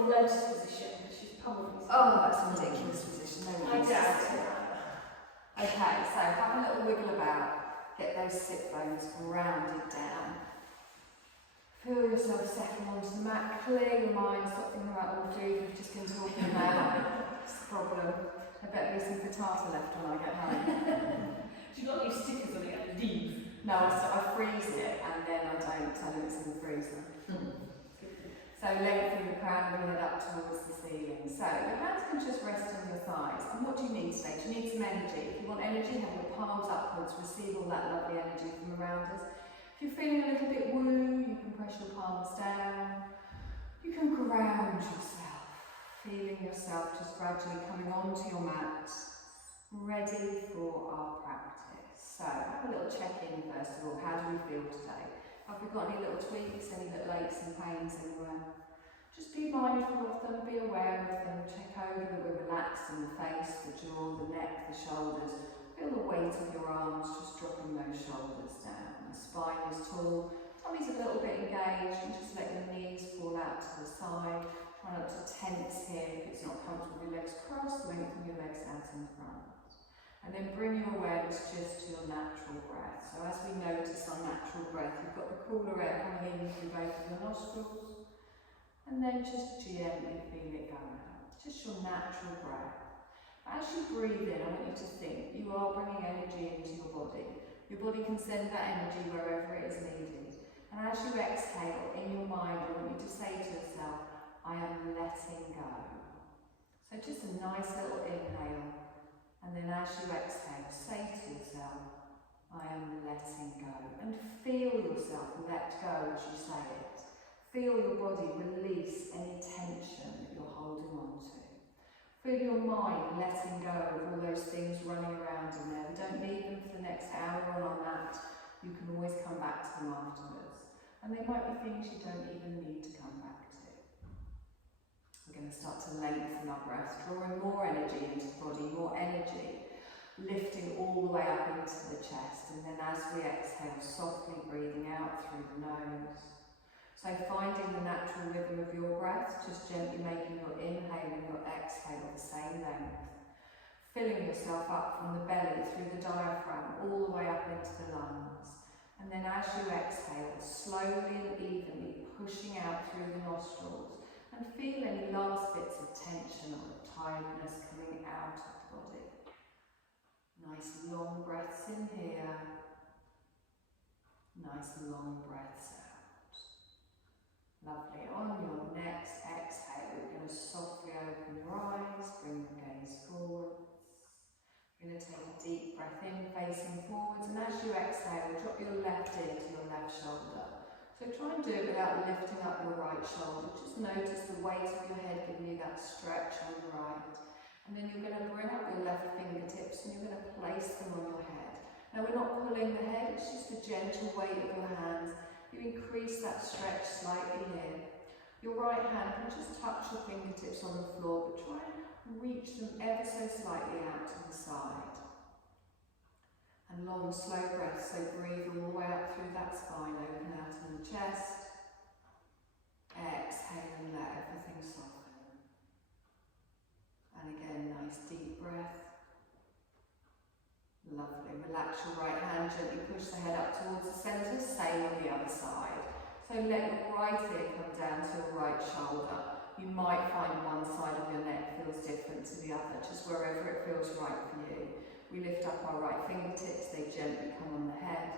your lotus position, because she's pummeling. Oh, that's a ridiculous position. No one I wants to doubt sit it. like that. Okay, so have a little wiggle about. Get those sit bones grounded down. Feel yourself settle onto the mat. Clear your mind. Stop thinking about all the food we've just been talking about. That's the problem. I bet there's some potato left when I get home. She's got new stickers on it, leave. No, I freeze it and then I don't tell them it's in the freezer. So lengthen the crown of your head up towards the ceiling. So your hands can just rest on your thighs. And what do you need today? Do you need some energy? If you want energy, have your palms upwards, receive all that lovely energy from around us. If you're feeling a little bit woo, you can press your palms down. You can ground yourself, feeling yourself just gradually coming onto your mat, ready for our practice. So have a little check-in first of all. How do we feel today? Have we got any little tweaks, any little aches and pains anywhere? Just be mindful of them, be aware of them, check over that we're relaxed in the face, the jaw, the neck, the shoulders. Feel the weight of your arms just dropping those shoulders down. The spine is tall, tummy's a little bit engaged, and just let your knees fall out to the side. Try not to tense here. If it's not comfortable, your legs crossed, lengthen your legs out in front. And then bring your awareness just to your natural breath. So as we notice our natural breath, you've got the cooler air coming in through both of your nostrils. And then just gently feel it go out. Just your natural breath. As you breathe in, I want you to think you are bringing energy into your body. Your body can send that energy wherever it is needed. And as you exhale in your mind, I want you to say to yourself, I am letting go. So just a nice little inhale. And then as you exhale, say to yourself, I am letting go. And feel yourself let go as you say it. Feel your body release any tension that you're holding on to. Feel your mind letting go of all those things running around in there. We don't need them for the next hour on our mat. You can always come back to them afterwards. And they might be things you don't even need to come back to. We're going to start to lengthen our breath, drawing more energy into the body, more energy, lifting all the way up into the chest. And then as we exhale, softly breathing out through the nose. So finding the natural rhythm of your breath, just gently making your inhale and your exhale the same length. Filling yourself up from the belly through the diaphragm, all the way up into the lungs. And then as you exhale, slowly and evenly pushing out through the nostrils. And feel any last bits of tension or tiredness coming out of the body. Nice long breaths in here. Nice long breaths out. Lovely. On your next exhale, you're going to softly open your eyes, bring your gaze forwards. You're going to take a deep breath in, facing forwards, and as you exhale, drop your left ear to your left shoulder. So try and do it without lifting up your right shoulder. Just notice the weight of your head giving you that stretch on the right. And then you're going to bring up your left fingertips and you're going to place them on your head. Now we're not pulling the head, it's just the gentle weight of your hands. You increase that stretch slightly here. Your right hand can just touch your fingertips on the floor, but try and reach them ever so slightly out to the side. And long, slow breaths, so breathe all the way up through that spine, open out in the chest. Exhale and let everything soften. And again, nice deep breath. Lovely. Relax your right hand, gently push the head up towards the centre, same on the other side. So let your right ear come down to your right shoulder. You might find one side of your neck feels different to the other, just wherever it feels right for you. We lift up our right fingertips, they gently come on the head.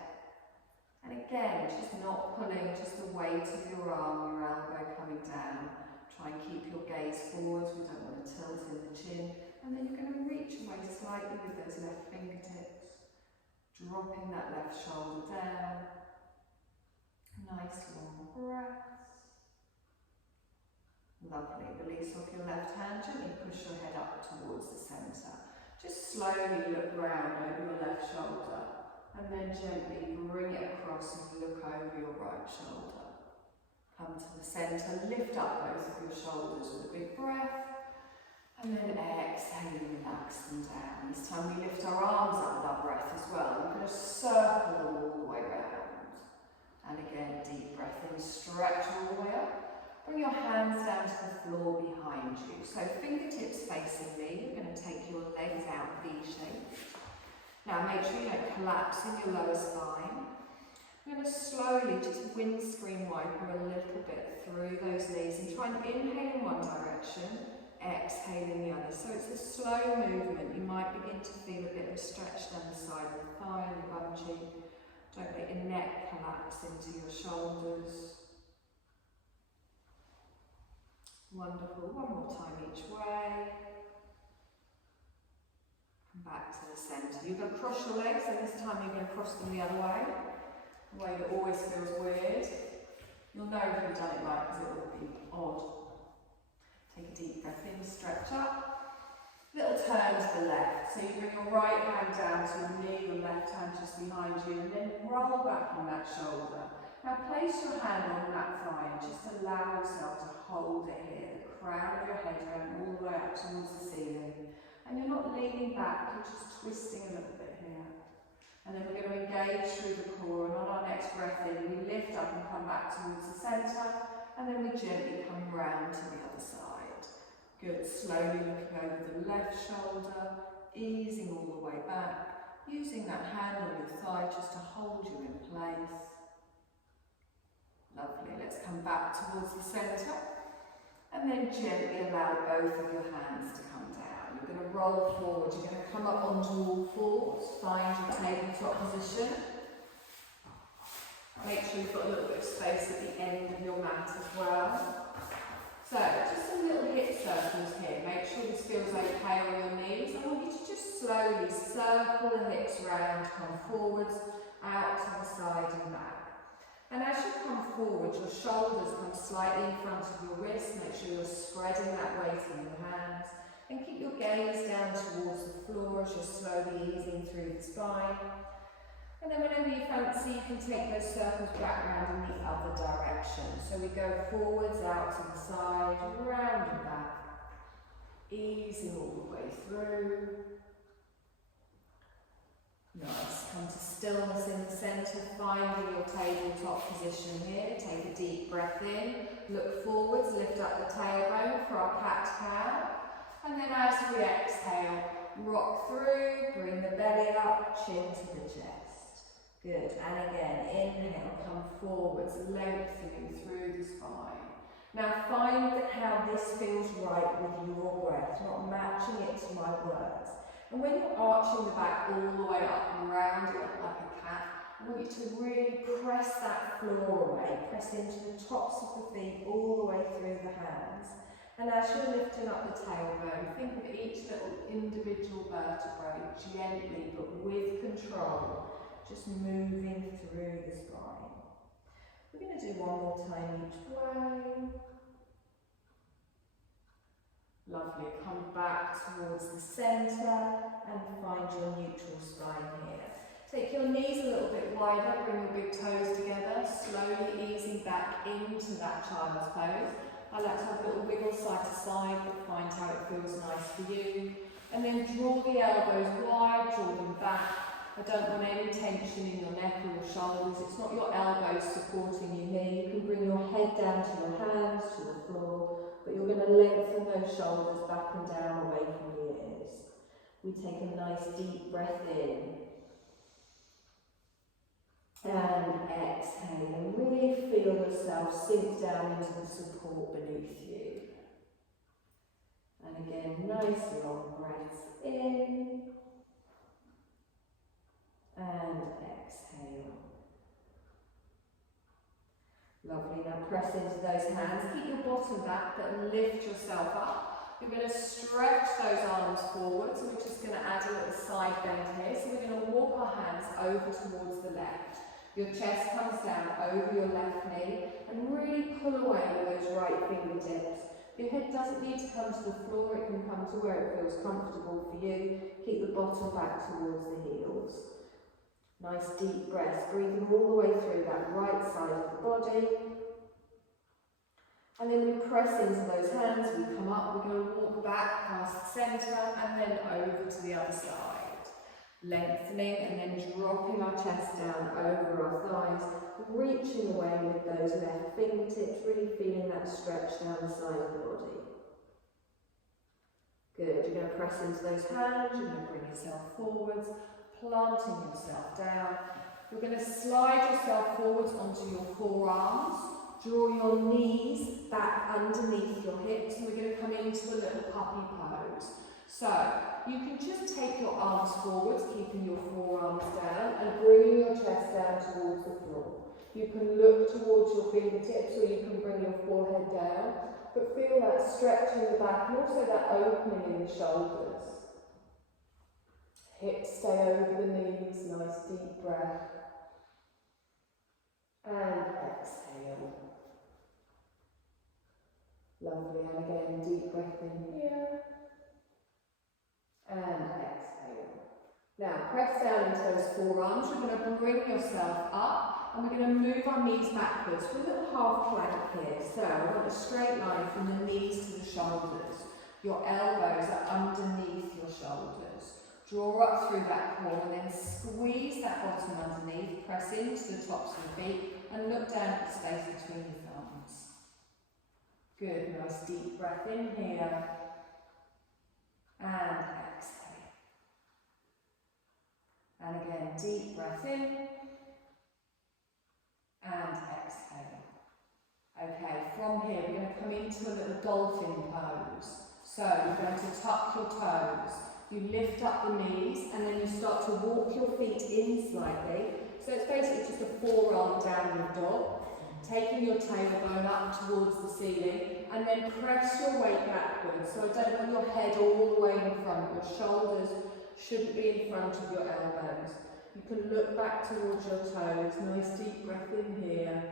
And again, just not pulling, just the weight of your arm, your elbow coming down. Try and keep your gaze forwards, we don't want to tilt in the chin. And then you're going to reach away slightly with those left fingertips. Dropping that left shoulder down. Nice long breaths. Lovely, release off your left hand, gently push your head up towards the centre. Just slowly look round over your left shoulder and then gently bring it across and look over your right shoulder. Come to the centre, lift up both of your shoulders with a big breath and then exhale and relax them down. This time we lift our arms up with our breath as well. We're going to circle them all the way around. And again, deep breath in, stretch all the way up. Bring your hands down to the floor behind you. So fingertips facing me. You're going to take your legs out V-shaped. Now make sure you don't collapse in your lower spine. I'm going to slowly just windscreen wiper a little bit through those knees and try and inhale in one direction, exhale in the other. So it's a slow movement. You might begin to feel a bit of a stretch down the side of the thigh and the bum cheek. Don't let your neck collapse into your shoulders. Wonderful. One more time each way. Come back to the centre. You're going to cross your legs, and this time you're going to cross them the other way. A way that always feels weird. You'll know if you've done it right because it will be odd. Take a deep breath in, stretch up. Little turn to the left. So you bring your right hand down to your knee, your left hand just behind you, and then roll back on that shoulder. Now place your hand on that thigh and just allow yourself to hold it here. The crown of your head going all the way up towards the ceiling. And you're not leaning back, you're just twisting a little bit here. And then we're going to engage through the core, and on our next breath in, we lift up and come back towards the centre, and then we gently come round to the other side. Good, slowly looking over the left shoulder, easing all the way back, using that hand on your thigh just to hold you in place. Lovely, let's come back towards the centre and then gently allow both of your hands to come down. You're going to roll forward, you're going to come up onto all fours, find your tabletop position. Make sure you've got a little bit of space at the end of your mat as well. So, just some little hip circles here. Make sure this feels okay on your knees. I want you to just slowly circle the hips round, come forwards, out to the side and back. And as you come forward, your shoulders come slightly in front of your wrists. Make sure you're spreading that weight in your hands. And keep your gaze down towards the floor as you're slowly easing through the spine. And then whenever you fancy, you can take those circles back round in the other direction. So we go forwards, out to the side, round and back. Easing all the way through. Nice, come to stillness in the centre, finding your tabletop position here. Take a deep breath in, look forwards, lift up the tailbone for our cat-cow. And then as we exhale, rock through, bring the belly up, chin to the chest. Good, and again, inhale, come forwards, lengthening through the spine. Now find how this feels right with your breath, not matching it to my words. And when you're arching the back all the way up and round it like a cat, I want you to really press that floor away, press into the tops of the feet all the way through the hands. And as you're lifting up the tailbone, think of each little individual vertebrae gently but with control, just moving through the spine. We're going to do one more time each way. Lovely, come back towards the centre and find your neutral spine here. Take your knees a little bit wider, bring your big toes together, slowly easing back into that child's pose. I like to have a little wiggle side to side, but find how it feels nice for you. And then draw the elbows wide, draw them back. I don't want any tension in your neck or your shoulders. It's not your elbows supporting your knee. You can bring your head down to your hands, to the floor. But you're going to lengthen those shoulders back and down away from the ears. We take a nice deep breath in. And exhale. And really feel yourself sink down into the support beneath you. And again, nice long breaths in. And exhale. Lovely, now press into those hands, keep your bottom back but lift yourself up. You're going to stretch those arms forward, so we're just going to add a little side bend here. So we're going to walk our hands over towards the left. Your chest comes down over your left knee and really pull away with those right fingertips. Your head doesn't need to come to the floor, it can come to where it feels comfortable for you. Keep the bottom back towards the heels. Nice deep breaths, breathing all the way through that right side of the body. And then we press into those hands, we come up, we're going to walk back past the centre and then over to the other side. Lengthening and then dropping our chest down over our thighs, reaching away with those left fingertips, really feeling that stretch down the side of the body. Good, you're going to press into those hands, you're going to bring yourself forwards, planting yourself down. You're going to slide yourself forwards onto your forearms, draw your knees back underneath your hips, and we're going to come into a little puppy pose. So, you can just take your arms forwards, keeping your forearms down, and bringing your chest down towards the floor. You can look towards your fingertips, or you can bring your forehead down, but feel that stretch in the back, and also that opening in the shoulders. Hips stay over the knees, nice deep breath. And exhale. Lovely, and again, deep breath in here. And exhale. Now, press down into those forearms. You're going to bring yourself up, and we're going to move our knees backwards for a little half plank here. So, I want a straight line from the knees to the shoulders. Your elbows are underneath your shoulders. Draw up through that core, and then squeeze that bottom underneath. Press into the tops of the feet, and look down at the space between your thumbs. Good, nice deep breath in here. And exhale. And again, deep breath in. And exhale. Okay, from here we're going to come into a little dolphin pose. So you're going to tuck your toes. You lift up the knees, and then you start to walk your feet in slightly. So it's basically just a forearm downward dog. Taking your tailbone up towards the ceiling, and then press your weight backwards. So I don't want your head all the way in front. Your shoulders shouldn't be in front of your elbows. You can look back towards your toes. Nice deep breath in here.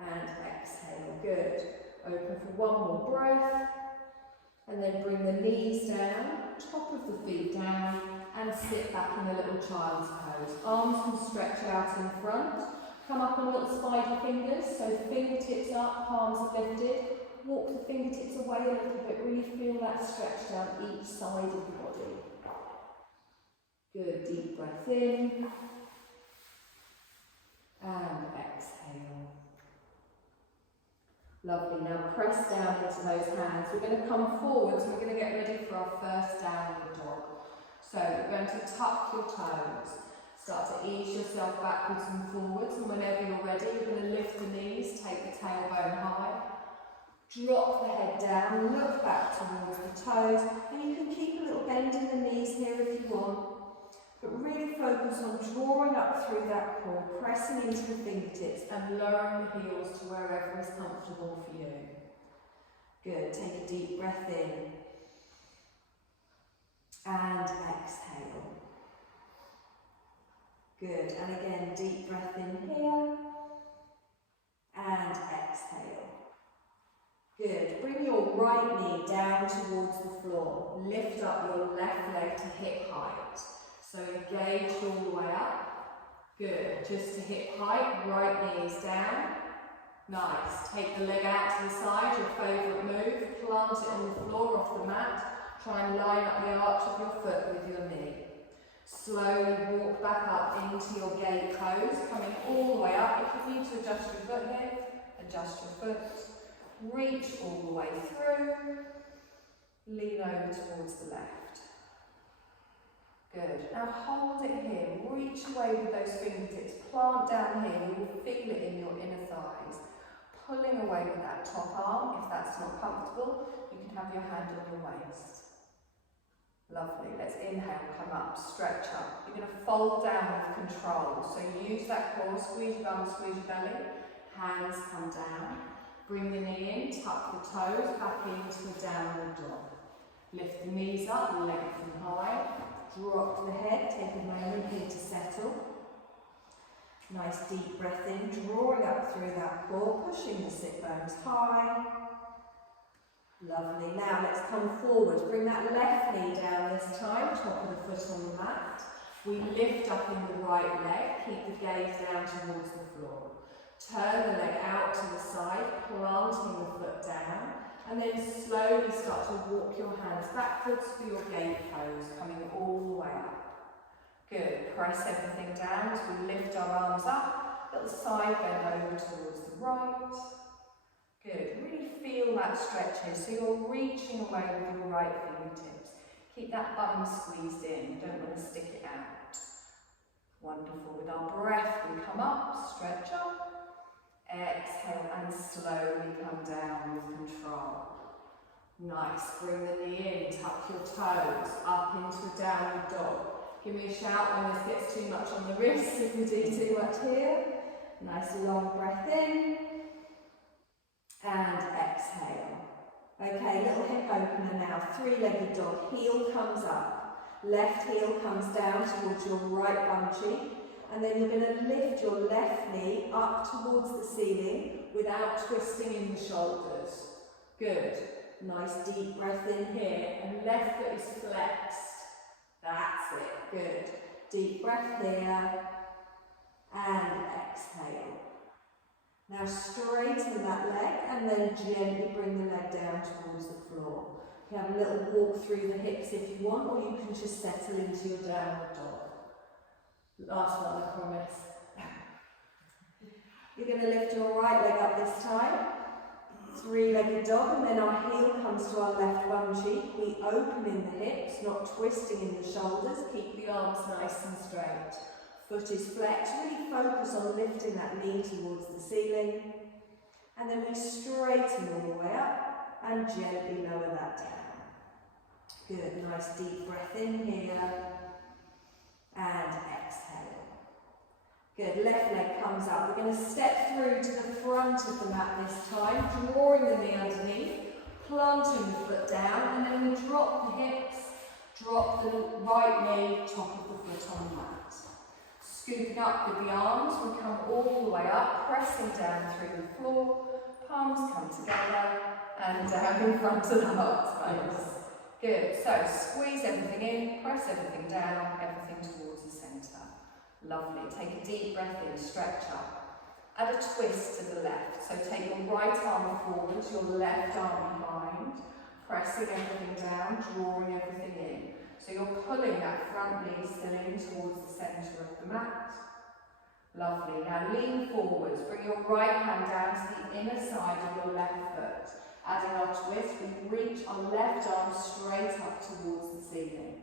And exhale. Good. Open for one more breath. And then bring the knees down, top of the feet down, and sit back in a little child's pose. Arms can stretch out in front. Come up on little spider fingers, so fingertips up, palms are lifted. Walk the fingertips away a little bit, really feel that stretch down each side of the body. Good, deep breath in. And exhale. Lovely, now press down into those hands. We're going to come forwards, we're going to get ready for our first downward dog. So we're going to tuck your toes. Start to ease yourself backwards and forwards, and whenever you're ready, you're going to lift the knees, take the tailbone high, drop the head down, look back towards the toes, and you can keep a little bend in the knees here if you want, but really focus on drawing up through that core, pressing into the fingertips and lowering the heels to wherever is comfortable for you. Good, take a deep breath in and exhale. Good, and again, deep breath in here, and exhale. Good, bring your right knee down towards the floor. Lift up your left leg to hip height. So engage all the way up. Good, just to hip height, right knee is down. Nice, take the leg out to the side, your favourite move. Plant it on the floor off the mat. Try and line up the arch of your foot with your knee. Slowly walk back up into your gate pose, coming all the way up. If you need to adjust your foot here, adjust your foot. Reach all the way through. Lean over towards the left. Good. Now hold it here. Reach away with those fingertips. Plant down here. You will feel it in your inner thighs. Pulling away with that top arm. If that's not comfortable, you can have your hand on your waist. Lovely. Let's inhale, come up, stretch up. You're going to fold down with control. So use that core, squeeze your bum, squeeze your belly. Hands come down. Bring the knee in, tuck the toes back into a downward dog. Lift the knees up, lengthen high. Drop the head, take a moment here to settle. Nice deep breath in, drawing up through that core, pushing the sit bones high. Lovely. Now let's come forward. Bring that left knee down this time, top of the foot on the mat. We lift up in the right leg, keep the gaze down towards the floor. Turn the leg out to the side, planting the foot down, and And then slowly start to walk your hands backwards for your gate pose, coming all the way up. Good. Press everything down as we lift our arms up. Little side bend over towards the right. Good. Really feel that stretch here. So you're reaching away with your right fingertips. Keep that bum squeezed in. You don't want to stick it out. Wonderful. With our breath, we come up, stretch up. Exhale and slowly come down with control. Nice. Bring the knee in, tuck your toes up into a downward dog. Give me a shout when this gets too much on the wrists if you do too much here. Nice long breath in. And exhale. Okay, little hip opener now. Three-legged dog. Heel comes up. Left heel comes down towards your right bum cheek. And then you're going to lift your left knee up towards the ceiling without twisting in the shoulders. Good. Nice deep breath in here. And left foot is flexed. That's it. Good. Deep breath here. And exhale. Now straighten that leg and then gently bring the leg down towards the floor. You have a little walk through the hips if you want, or you can just settle into your downward dog. Last one, I promise. You're going to lift your right leg up this time. Three-legged dog, and then our heel comes to our left bum cheek. We open in the hips, not twisting in the shoulders. Keep the arms nice and straight. Foot is flexed. Really focus on lifting that knee towards the ceiling. And then we straighten all the way up and gently lower that down. Good. Nice deep breath in here. And exhale. Good. Left leg comes up. We're going to step through to the front of the mat this time, drawing the knee underneath, planting the foot down, and then we drop the hips, drop the right knee, top of the foot on the mat. Scooping up with the arms, we come all the way up, pressing down through the floor, palms come together, and down in front of the heart space. Good. So squeeze everything in, press everything down, everything towards the centre. Lovely. Take a deep breath in, stretch up. Add a twist to the left. So take your right arm forwards, your left arm behind, pressing everything down, drawing everything in. So you're pulling that front knee still in towards the centre of the mat. Lovely. Now lean forwards. Bring your right hand down to the inner side of your left foot. Adding our twist, we reach our left arm straight up towards the ceiling.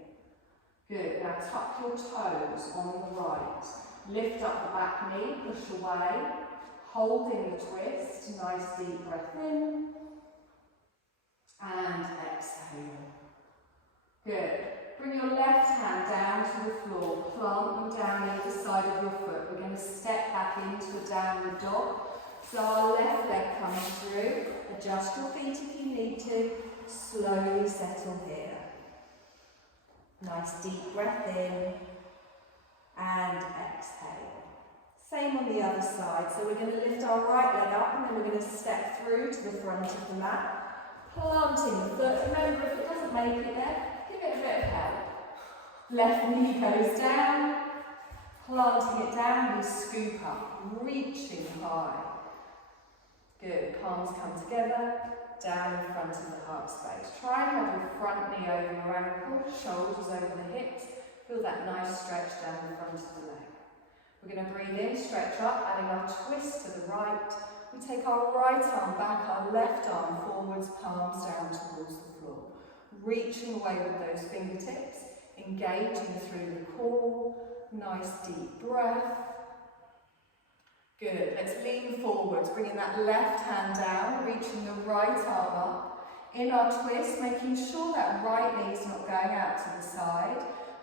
Good. Now tuck your toes on the right. Lift up the back knee, push away. Holding the twist. Nice deep breath in. And exhale. Good. Bring your left hand down to the floor. Plant them down either side of your foot. We're going to step back into a downward dog. So our left leg comes through. Adjust your feet if you need to. Slowly settle here. Nice deep breath in. And exhale. Same on the other side. So we're going to lift our right leg up and then we're going to step through to the front of the mat. Planting the foot. Remember, if it doesn't make it there, give it a bit of help. Left knee goes down. Planting it down, we scoop up, reaching high. Good. Palms come together, down in front of the heart space. Try and have your front knee over your ankle, shoulders over the hips. Feel that nice stretch down the front of the leg. We're going to breathe in, stretch up, adding our twist to the right. We take our right arm back, our left arm forwards, palms down towards the floor. Reaching away with those fingertips, engaging through the core. Nice deep breath. Good. Let's lean forwards, bringing that left hand down, reaching the right arm up. In our twist, making sure that right knee's not going out to the side.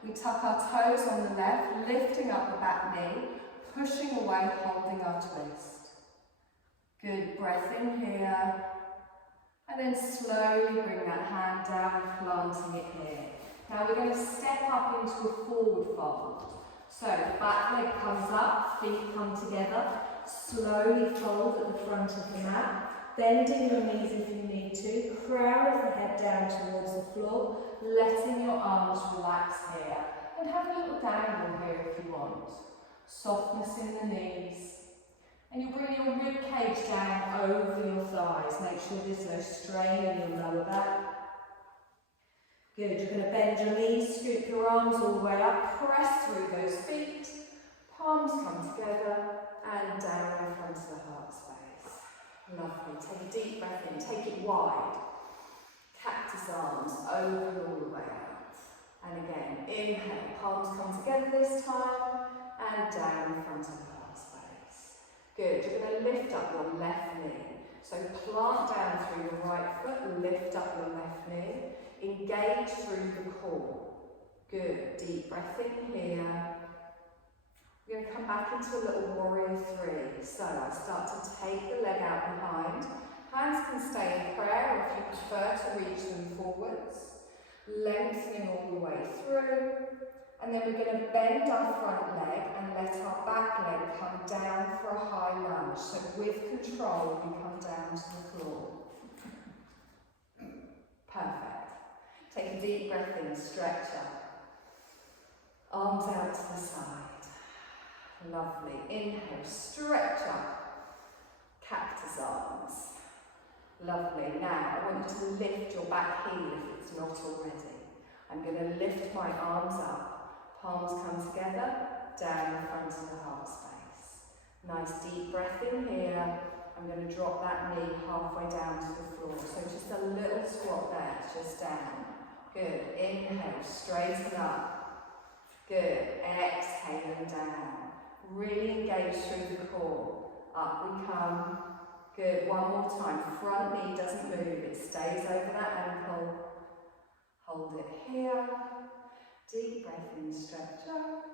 We tuck our toes on the left, lifting up the back knee, pushing away, holding our twist. Good. Breath in here. And then slowly bring that hand down, planting it here. Now we're going to step up into a forward fold. So the back leg comes up, feet come together, slowly fold at the front of the mat, bending your knees if you need to, crown of the head down towards the floor, letting your arms relax here, and have a little dangle here if you want. Softness in the knees, and you'll bring your rib cage down over your thighs, make sure there's no strain in your Good, you're going to bend your knees, scoop your arms all the way up, press through those feet, palms come together and down in front of the heart space. Lovely, take a deep breath in, take it wide. Cactus arms, open all the way out. And again, inhale, palms come together this time and down in front of the heart space. Good, you're going to lift up your left knee. So plant down through your right foot, lift up your left knee. Engage through the core. Good, deep breath in here. We're going to come back into a little warrior three. So I start to take the leg out behind. Hands can stay in prayer, or if you prefer to reach them forwards. Lengthening all the way through. And then we're going to bend our front leg and let our back leg come down for a high lunge. So with control, we come down to the floor. Perfect. Take a deep breath in, stretch up. Arms out to the side. Lovely. Inhale, stretch up. Cactus arms. Lovely. Now, I want you to lift your back heel if it's not already. I'm going to lift my arms up. Palms come together, down in front of the heart space. Nice deep breath in here. I'm going to drop that knee halfway down to the floor. So just a little squat there, just down. Good. Inhale, straighten up. Good. Exhale and down. Really engage through the core. Up we come. Good. One more time. Front knee doesn't move. It stays over that ankle. Hold it here. Deep breath in, stretch up.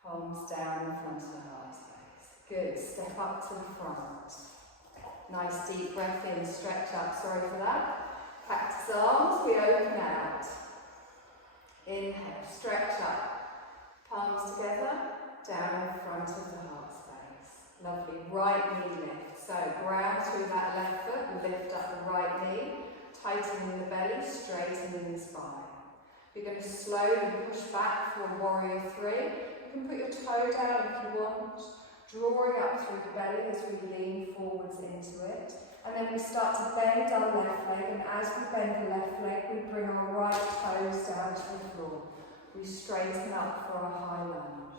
Palms down in front of the heart space. Good. Step up to the front. Nice deep breath in, stretch up. Sorry for that. Cactus arms, we open out. Inhale, stretch up. Palms together, down in front of the heart space. Lovely, right knee lift. So ground through that left foot, lift up the right knee, tightening the belly, straightening the spine. You're going to slowly push back for a warrior three. You can put your toe down if you want, drawing up through the belly as we lean forwards into it. And then we start to bend our left leg, and as we bend the left leg, we bring our right toes down to the floor. We straighten up for a high lunge.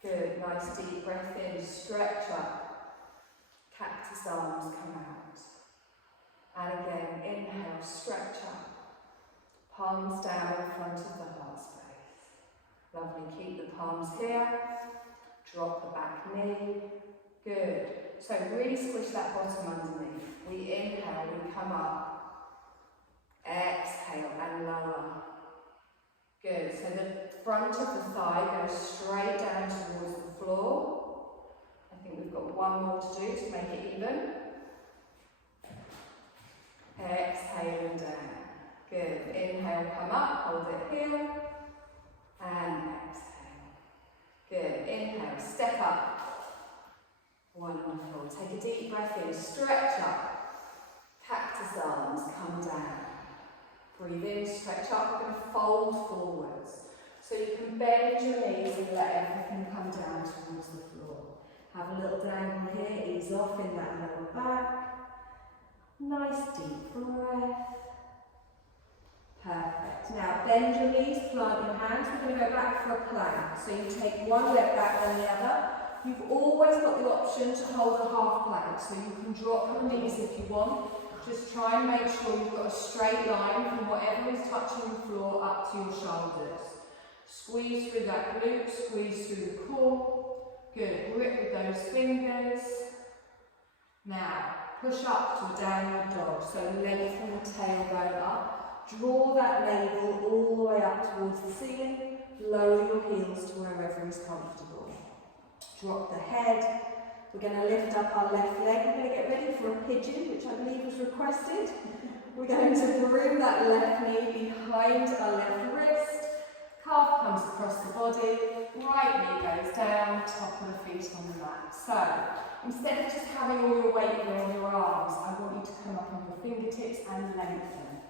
Good, nice deep breath in, stretch up. Cactus arms come out. And again, inhale, stretch up. Palms down in front of the heart space. Lovely, keep the palms here. Drop the back knee. Good. So really squish that bottom underneath. We inhale, we come up. Exhale and lower. Good. So the front of the thigh goes straight down towards the floor. I think we've got one more to do to make it even. Exhale and down. Good. Inhale, come up, hold it here. And exhale. Good. Inhale, step up. Wonderful. Take a deep breath in, stretch up. Cactus arms, come down. Breathe in, stretch up. We're going to fold forwards. So you can bend your knees and let everything come down towards the floor. Have a little dangle here, ease off in that lower back. Nice deep breath. Perfect. Now bend your knees, plant your hands. We're going to go back for a plank. So you take one leg back then the other. You've always got the option to hold a half plank, so you can drop your knees if you want. Just try and make sure you've got a straight line from whatever is touching the floor up to your shoulders. Squeeze through that glute, squeeze through the core. Good, grip with those fingers. Now, push up to a downward dog, so lengthen the tailbone up. Draw that navel all the way up towards the ceiling. Lower your heels to wherever is comfortable. Drop the head. We're going to lift up our left leg. We're going to get ready for a pigeon, which I believe was requested. We're going to bring that left knee behind our left wrist. Calf comes across the body. Right knee goes down, top of the feet on the mat. So, instead of just having all your weight here on your arms, I want you to come up on your fingertips and lengthen.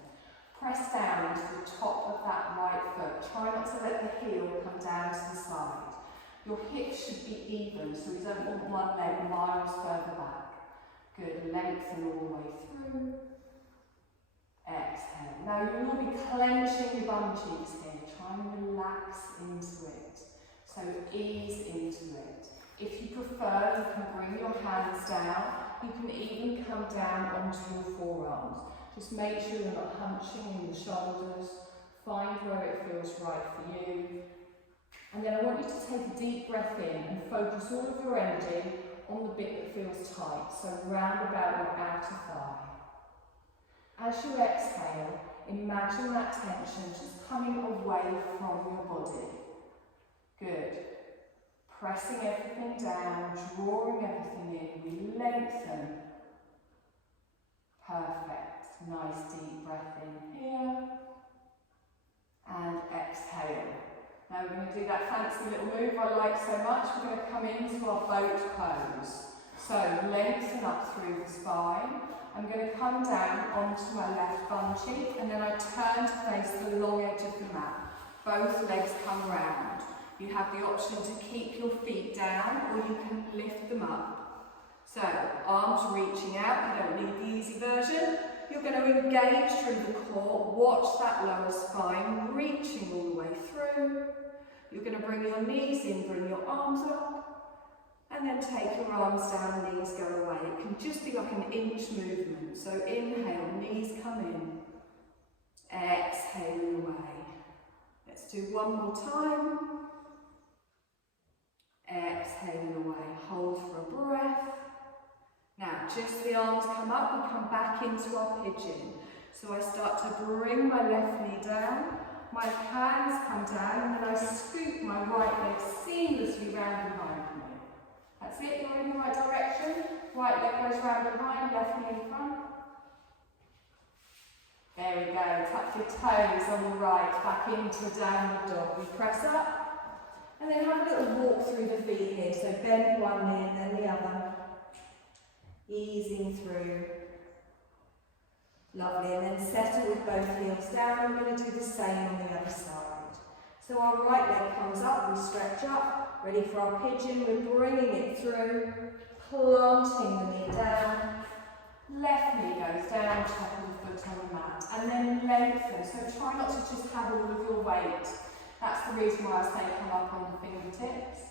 Press down into the top of that right foot. Try not to let the heel come down to the side. Your hips should be even, so we don't want one leg miles further back. Good, lengthen all the way through. Exhale. Now you will be clenching bum cheeks here. Try and relax into it. So ease into it. If you prefer, you can bring your hands down. You can even come down onto your forearms. Just make sure you're not hunching in the shoulders. Find where it feels right for you. And then I want you to take a deep breath in and focus all of your energy on the bit that feels tight, so round about your outer thigh. As you exhale, imagine that tension just coming away from your body. Good. Pressing everything down, drawing everything in, we lengthen. Perfect. Nice deep breath in here. And exhale. Now we're going to do that fancy little move I like so much. We're going to come into our boat pose. So lengthen up through the spine. I'm going to come down onto my left bum cheek and then I turn to face the long edge of the mat. Both legs come round. You have the option to keep your feet down or you can lift them up. So arms reaching out, you don't need the easy version. You're going to engage through the core, watch that lower spine reaching all the way through. You're going to bring your knees in, bring your arms up, and then take your arms down, knees go away. It can just be like an inch movement. So inhale, knees come in, exhale away. Let's do one more time. Exhale away, hold for a breath. Now, just the arms come up, we come back into our pigeon. So I start to bring my left knee down, my hands come down, and then I scoop my right leg seamlessly round behind me. That's it, you're in the right direction. Right leg goes round behind, left knee in front. There we go, tuck your toes on the right, back into a downward dog. We press up, and then have a little walk through the feet here. So bend one knee and then the other. Easing through. Lovely, and then settle with both heels down. We're going to do the same on the other side. So our right leg comes up, we stretch up, ready for our pigeon. We're bringing it through, planting the knee down. Left knee goes down, top of the foot on the mat, and then lengthen. So try not to just have all of your weight. That's the reason why I say come up on the fingertips.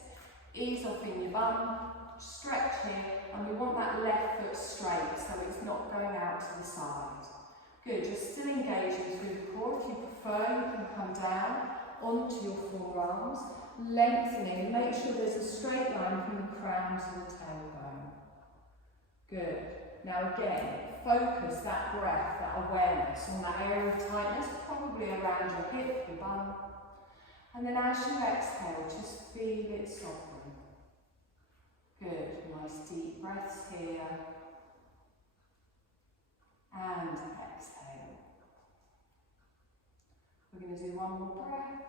Ease off in your bum. Stretching, and we want that left foot straight so it's not going out to the side. Good, you're still engaging through the core. If you prefer, you can come down onto your forearms, lengthening, make sure there's a straight line from the crown to the tailbone. Good. Now again, focus that breath, that awareness on that area of tightness, probably around your hip, your bum. And then as you exhale, just feel it soften. Good, nice deep breaths here. And exhale. We're going to do one more breath.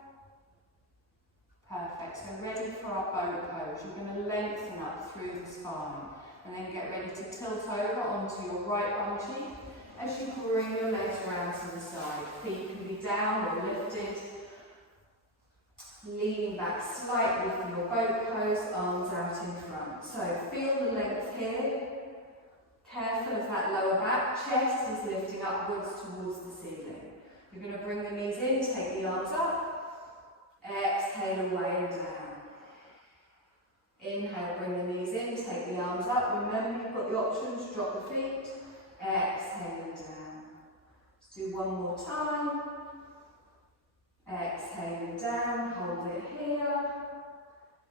Perfect, so ready for our boat pose. You're going to lengthen up through the spine and then get ready to tilt over onto your right bum cheek as you bring your legs round to the side. Feet can be down or lifted. Leaning back slightly from your boat pose, arms out in front. So feel the length here. Careful of that lower back, chest is lifting upwards towards the ceiling. You're going to bring the knees in, take the arms up, exhale away and down. Inhale, bring the knees in, take the arms up. Remember you've got the option to drop the feet, exhale and down. Let's do one more time. Exhaling down, hold it here.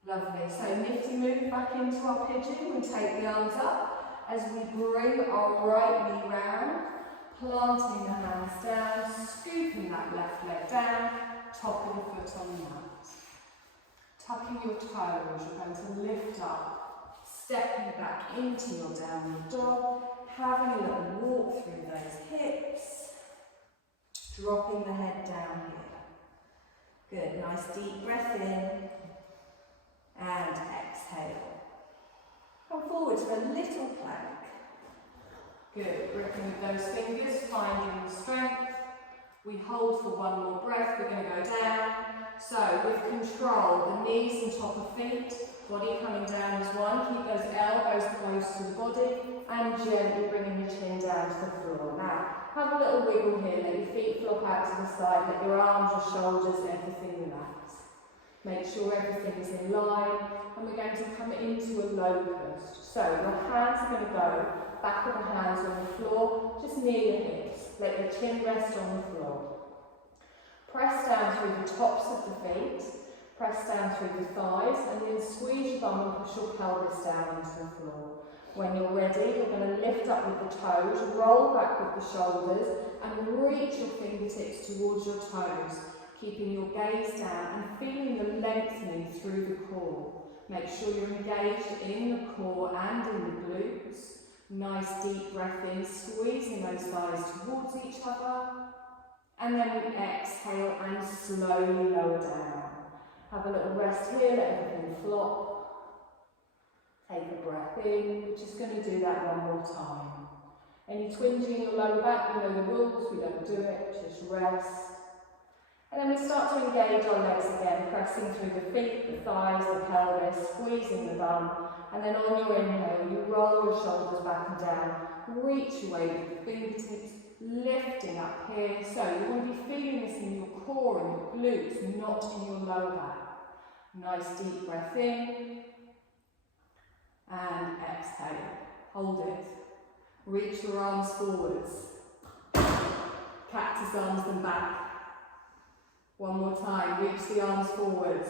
Lovely. So nifty move back into our pigeon. We take the arms up as we bring our right knee round, planting the hands down, scooping that left leg down, top of the foot on the mat. Tucking your toes, you're going to lift up, stepping back into your downward dog, having a little walk through those hips, dropping the head down here. Good, nice deep breath in and exhale. Come forward to a little plank. Good, gripping with those fingers, finding the strength. We hold for one more breath, we're going to go down. So with control, the knees and top of feet, body coming down as one. Keep those elbows close to the body and gently bringing the chin down to the floor. Now, have a little little wiggle here, let your feet flop out to the side, let your arms, your shoulders, everything relax. Make sure everything is in line, and we're going to come into a locust. So your hands are going to go, back of the hands on the floor, just near your hips. Let your chin rest on the floor. Press down through the tops of the feet, press down through the thighs, and then squeeze your bum and push your pelvis down into the floor. When you're ready, you're going to lift up with the toes, roll back with the shoulders, and reach your fingertips towards your toes, keeping your gaze down and feeling the lengthening through the core. Make sure you're engaged in the core and in the glutes. Nice deep breath in, squeezing those thighs towards each other. And then we exhale and slowly lower down. Have a little rest here, let everything flop. Take a breath in. We're just going to do that one more time. Any twinging in your lower back, you know the rules, we don't do it, just rest. And then we start to engage our legs again, pressing through the feet, the thighs, the pelvis, squeezing the bum. And then on your inhale, you roll your shoulders back and down, reach away with the fingertips, lifting up here. So you want to be feeling this in your core and your glutes, not in your lower back. Nice deep breath in. And exhale. Hold it. Reach your arms forwards. Cactus arms them back. One more time. Reach the arms forwards.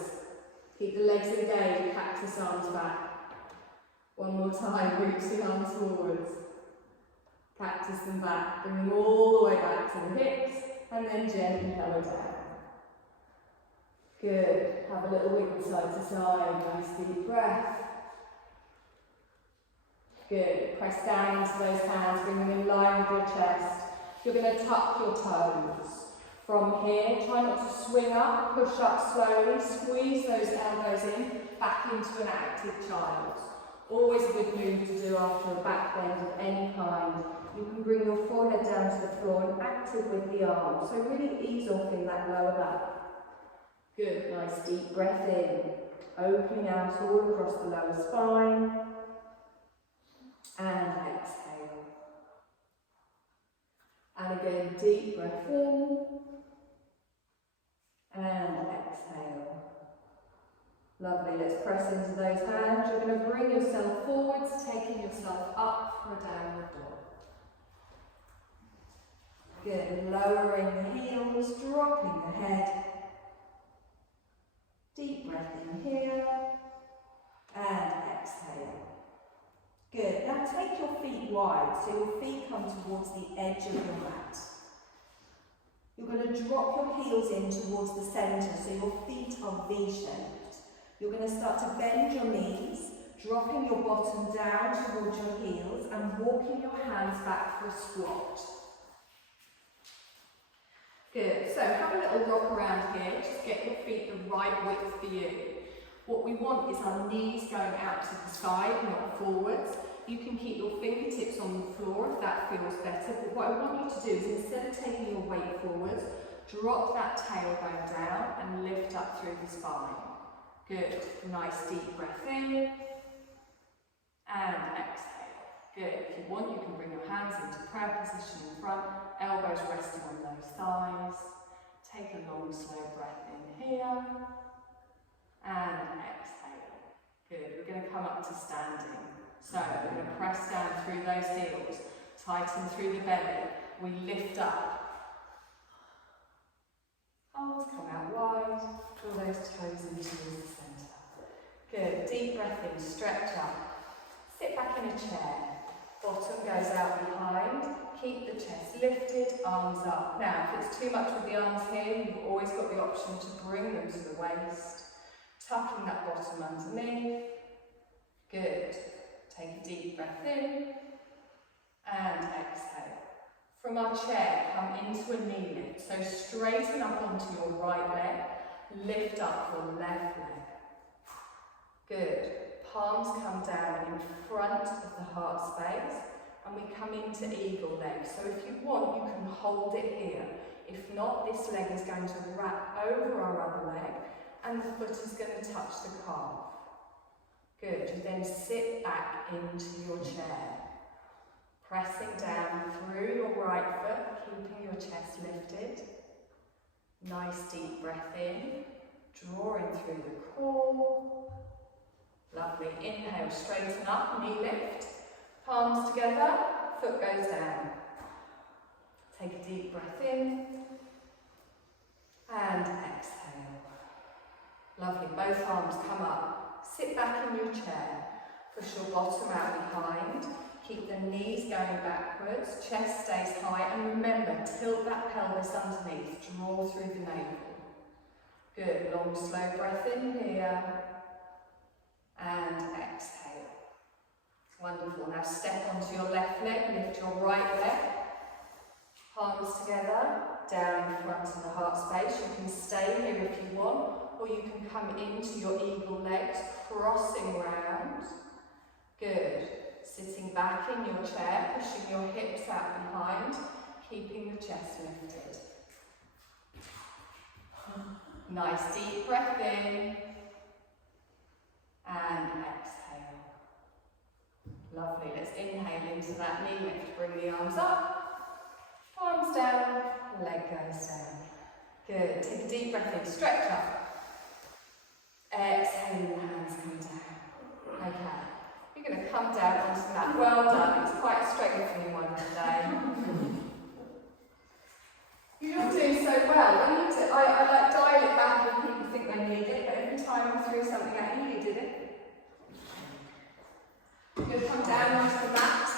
Keep the legs engaged. Cactus arms back. One more time. Reach the arms forwards. Cactus them back. Bring them all the way back to the hips. And then gently lower down. Good. Have a little wiggle side to side. Nice deep breath. Good. Press down into those hands, bring them in line with your chest. You're going to tuck your toes. From here, try not to swing up, push up slowly, squeeze those elbows in, back into an active child. Always a good move to do after a back bend of any kind. You can bring your forehead down to the floor and active with the arms. So really ease off in that lower back. Good. Nice deep breath in. Opening out all across the lower spine. And exhale. And again, deep breath in. And exhale. Lovely, let's press into those hands. You're going to bring yourself forwards, taking yourself up for a downward dog. Good, lowering the heels, dropping the head. Deep breath in here. And exhale. Good. Now take your feet wide, so your feet come towards the edge of your mat. You're going to drop your heels in towards the centre, so your feet are V-shaped. You're going to start to bend your knees, dropping your bottom down towards your heels and walking your hands back for a squat. Good. So have a little rock around here. Just get your feet the right width for you. What we want is our knees going out to the side, not forwards. You can keep your fingertips on the floor if that feels better, but what I want you to do is instead of taking your weight forwards, drop that tailbone down and lift up through the spine. Good. Nice deep breath in. And exhale. Good. If you want, you can bring your hands into prayer position in front, elbows resting on those thighs. Take a long, slow breath in here. And exhale. Good. We're going to come up to standing. So we're going to press down through those heels, tighten through the belly. We lift up. Arms come out wide. Draw those toes into the centre. Good. Deep breath in. Stretch up. Sit back in a chair. Bottom goes out behind. Keep the chest lifted. Arms up. Now, if it's too much with the arms here, you've always got the option to bring them to the waist. Tucking that bottom underneath. Good. Take a deep breath in. And exhale. From our chair, come into a knee lift. So straighten up onto your right leg. Lift up your left leg. Good. Palms come down in front of the heart space. And we come into eagle leg. So if you want, you can hold it here. If not, this leg is going to wrap over our other leg. And the foot is going to touch the calf. Good. You then sit back into your chair. Pressing down through your right foot, keeping your Nice deep breath in, drawing through the core. Lovely. Inhale, straighten up, knee lift. Palms together, foot goes down. Take a deep breath in. And exhale. Lovely. Both arms come up. Sit back in your chair. Push your bottom out behind. Keep the knees going backwards. Chest stays high. And remember, tilt that pelvis underneath. Draw through the navel. Good. Long, slow breath in here. And exhale. Wonderful. Now step onto your left leg. Lift your right leg. Palms together. Down in front of the heart space. You can stay here if you want. Or you can come into your eagle legs. Crossing round. Good. Sitting back in your chair. Pushing your hips out behind. Keeping the chest lifted. Nice deep breath in. And exhale. Lovely. Let's inhale into that knee lift. Bring the arms up. Arms down. Leg goes down. Good. Take a deep breath in. Stretch up. Exhale. The hands come down. Okay. You're going to come down onto the mat. Well done. It's quite a strengthening one today. You're doing so well. I like dial it back when people think they need it, but every time I threw something at you, you did it. You're going to come down onto the mat,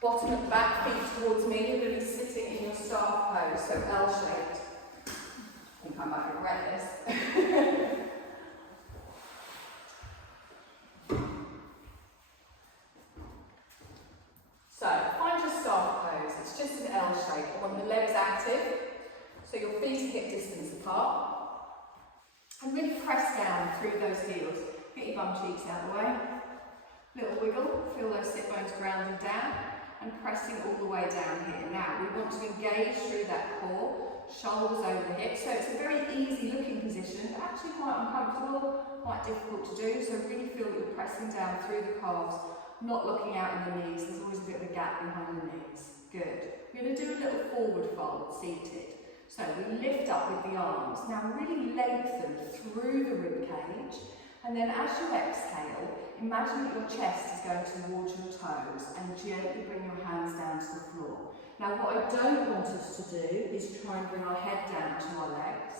bottom of the back, feet towards me. You're going to be sitting in your staff pose, so L-shaped. I think I might regret this. So, find your staff pose. It's just an L shape. I want the legs active, so your feet are hip distance apart. And really press down through those heels. Get your bum cheeks out of the way. Little wiggle, feel those sit bones grounding down, and pressing all the way down here. Now, we want to engage through that core, shoulders over hips. So it's a very easy looking position, but actually quite uncomfortable, quite difficult to do. So really feel that you're pressing down through the calves, not looking out in the knees. There's always a bit of a gap behind the knees. Good. We're going to do a little forward fold, seated. So we lift up with the arms. Now really lengthen through the rib cage. And then as you exhale, imagine that your chest is going towards your toes and gently bring your hands down to the floor. Now what I don't want us to do is try and bring our head down to our legs.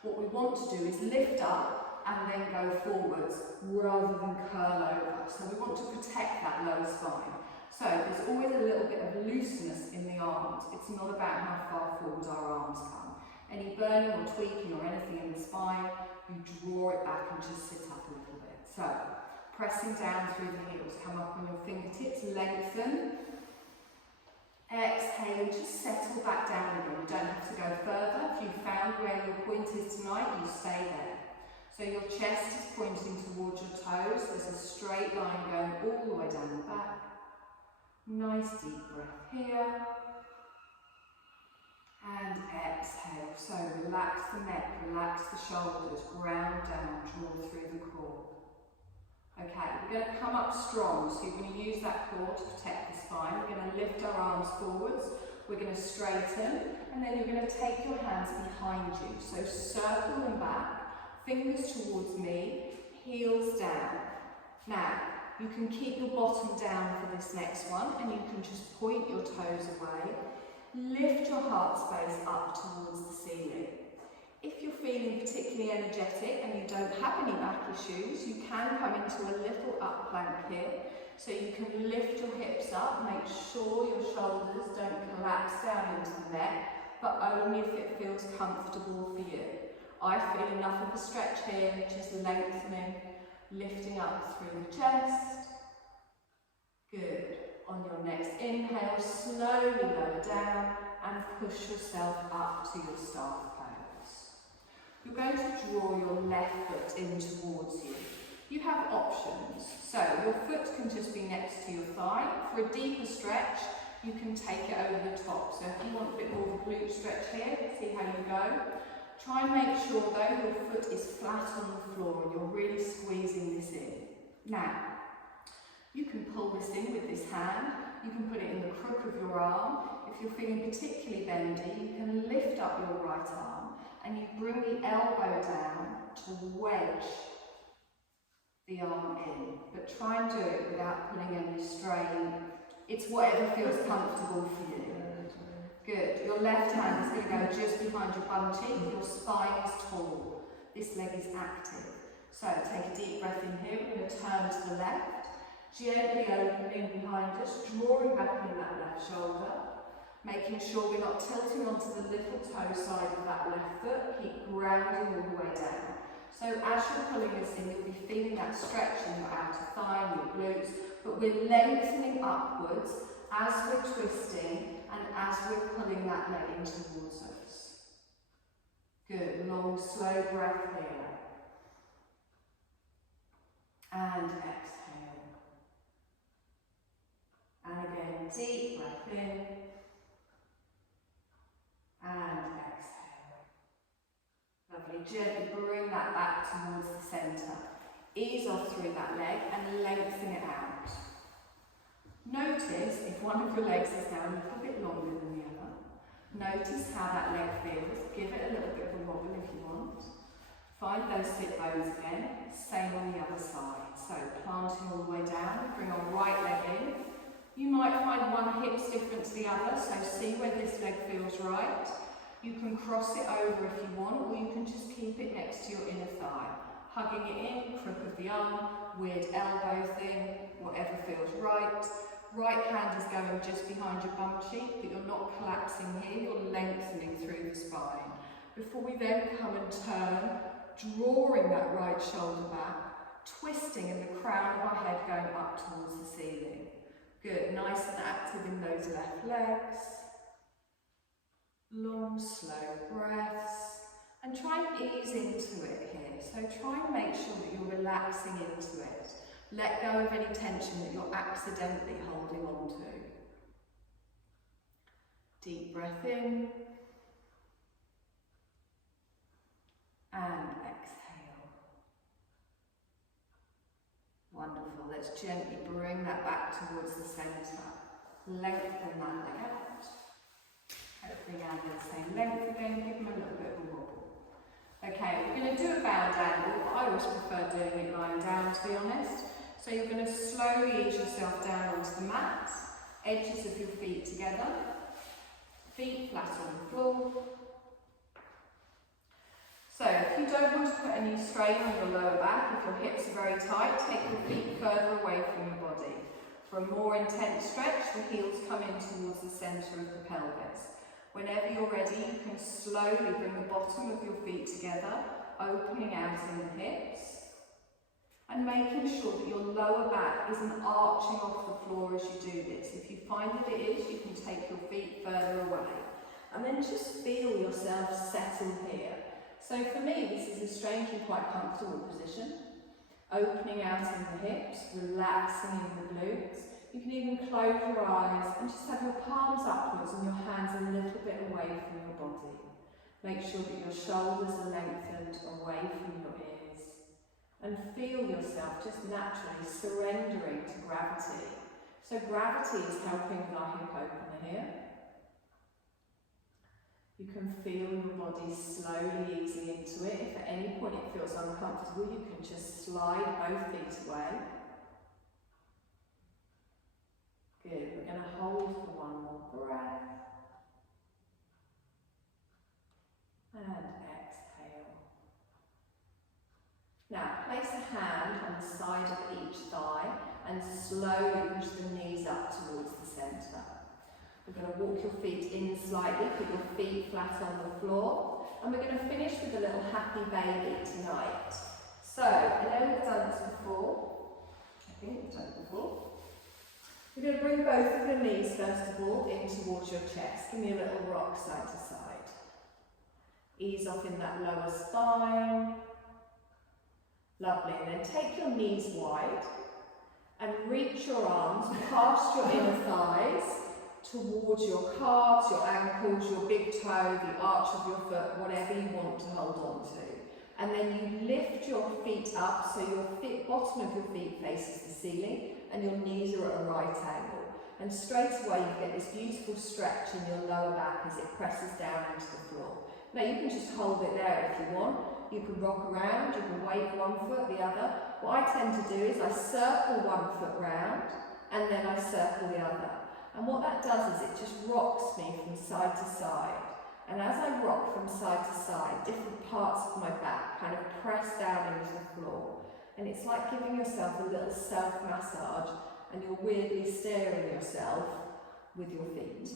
What we want to do is lift up and then go forwards rather than curl over. So we want to protect that lower spine. So there's always a little bit of looseness in the arms. It's not about how far forward our arms come. Any burning or tweaking or anything in the spine, you draw it back and just sit up a little bit. So pressing down through the heels, come up on your fingertips, lengthen. Exhale, just settle back down again. You don't have to go further. If you've found where your point is tonight, you stay there. So your chest is pointing towards your toes. There's a straight line going all the way down the back. Nice deep breath here. And exhale. So relax the neck, relax the shoulders, ground down, draw through the core. Okay, we're going to come up strong. So you're going to use that core to protect the spine. We're going to lift our arms forwards. We're going to straighten. And then you're going to take your hands behind you. So circle them back. Fingers towards me, heels down. Now, you can keep your bottom down for this next one and you can just point your toes away. Lift your heart space up towards the ceiling. If you're feeling particularly energetic and you don't have any back issues, you can come into a little up plank here. So you can lift your hips up, make sure your shoulders don't collapse down into the neck, but only if it feels comfortable for you. I feel enough of a stretch here, just lengthening, lifting up through the chest. Good. On your next inhale, slowly lower down and push yourself up to your staff pose. You're going to draw your left foot in towards you. You have options. So your foot can just be next to your thigh. For a deeper stretch, you can take it over the top. So if you want a bit more of a glute stretch here, see how you go. Try and make sure though your foot is flat on the floor and you're really squeezing this in. Now, you can pull this in with this hand, you can put it in the crook of your arm. If you're feeling particularly bendy, you can lift up your right arm and you bring the elbow down to wedge the arm in, but try and do it without putting any strain. It's whatever feels comfortable for you. Good. Your left hand is going to go just behind your bum cheek. Your spine is tall. This leg is active. So take a deep breath in here. We're going to turn to the left. Gently opening behind us, drawing back in that left shoulder. Making sure we're not tilting onto the little toe side of that left foot. Keep grounding all the way down. So as you're pulling this in, you'll be feeling that stretch in your outer thigh and your glutes, but we're lengthening upwards as we're twisting and as we're pulling that leg in towards us. Good, long, slow breath here. And exhale. And again, deep breath in. And exhale. Lovely, gently bring that back towards the centre. Ease off through that leg and lengthen it out. Notice if one of your legs is now a little bit longer than the other. Notice how that leg feels. Give it a little bit of a wobble if you want. Find those sit bones again. Same on the other side. So planting all the way down. Bring our right leg in. You might find one hip's different to the other, so see where this leg feels right. You can cross it over if you want, or you can just keep it next to your inner thigh. Hugging it in, crook of the arm, weird elbow thing, whatever feels right. Right hand is going just behind your bum cheek, but you're not collapsing here, you're lengthening through the spine. Before we then come and turn, drawing that right shoulder back, twisting and the crown of our head going up towards the ceiling. Good, nice and active in those left legs. Long, slow breaths. And try and ease into it here. So try and make sure that you're relaxing into it. Let go of any tension that you're accidentally holding on to. Deep breath in. And exhale. Wonderful. Let's gently bring that back towards the centre. Lengthen that leg out. Hopefully now the same length again. Give them a little bit of a wobble. Okay, we're going to do a bound angle. I always prefer doing it lying down, to be honest. So you're going to slowly ease yourself down onto the mat. Edges of your feet together. Feet flat on the floor. So if you don't want to put any strain on your lower back, if your hips are very tight, take your feet further away from your body. For a more intense stretch, the heels come in towards the centre of the pelvis. Whenever you're ready, you can slowly bring the bottom of your feet together, opening out in the hips, and making sure that your lower back isn't arching off the floor as you do this. If you find that it is, you can take your feet further away. And then just feel yourself settle here. So for me, this is a strangely quite comfortable position. Opening out in the hips, relaxing in the glutes. You can even close your eyes and just have your palms upwards and your hands a little bit away from your body. Make sure that your shoulders are lengthened away from your ears. And feel yourself just naturally surrendering to gravity. So gravity is helping with our hip opener here. You can feel your body slowly easing into it. If at any point it feels uncomfortable, you can just slide both feet away. Good, we're going to hold for one more breath. And exhale. Now, place a hand on the side of each thigh and slowly push the knees up towards the centre. We're going to walk your feet in slightly, put your feet flat on the floor, and we're going to finish with a little happy baby tonight. So, I know we've done this before. I think we've done it before. We're going to bring both of your knees, first of all, in towards your chest. Give me a little rock side to side. Ease off in that lower spine. Lovely. And then take your knees wide and reach your arms past your inner thighs towards your calves, your ankles, your big toe, the arch of your foot, whatever you want to hold on to. And then you lift your feet up so your bottom of your feet faces the ceiling and your knees are at a right angle. And straight away you get this beautiful stretch in your lower back as it presses down into the floor. Now you can just hold it there if you want. You can rock around, you can wave one foot, the other. What I tend to do is I circle one foot round and then I circle the other. And what that does is it just rocks me from side to side. And as I rock from side to side, different parts of my back kind of press down into the floor. And it's like giving yourself a little self-massage and you're weirdly staring yourself with your feet.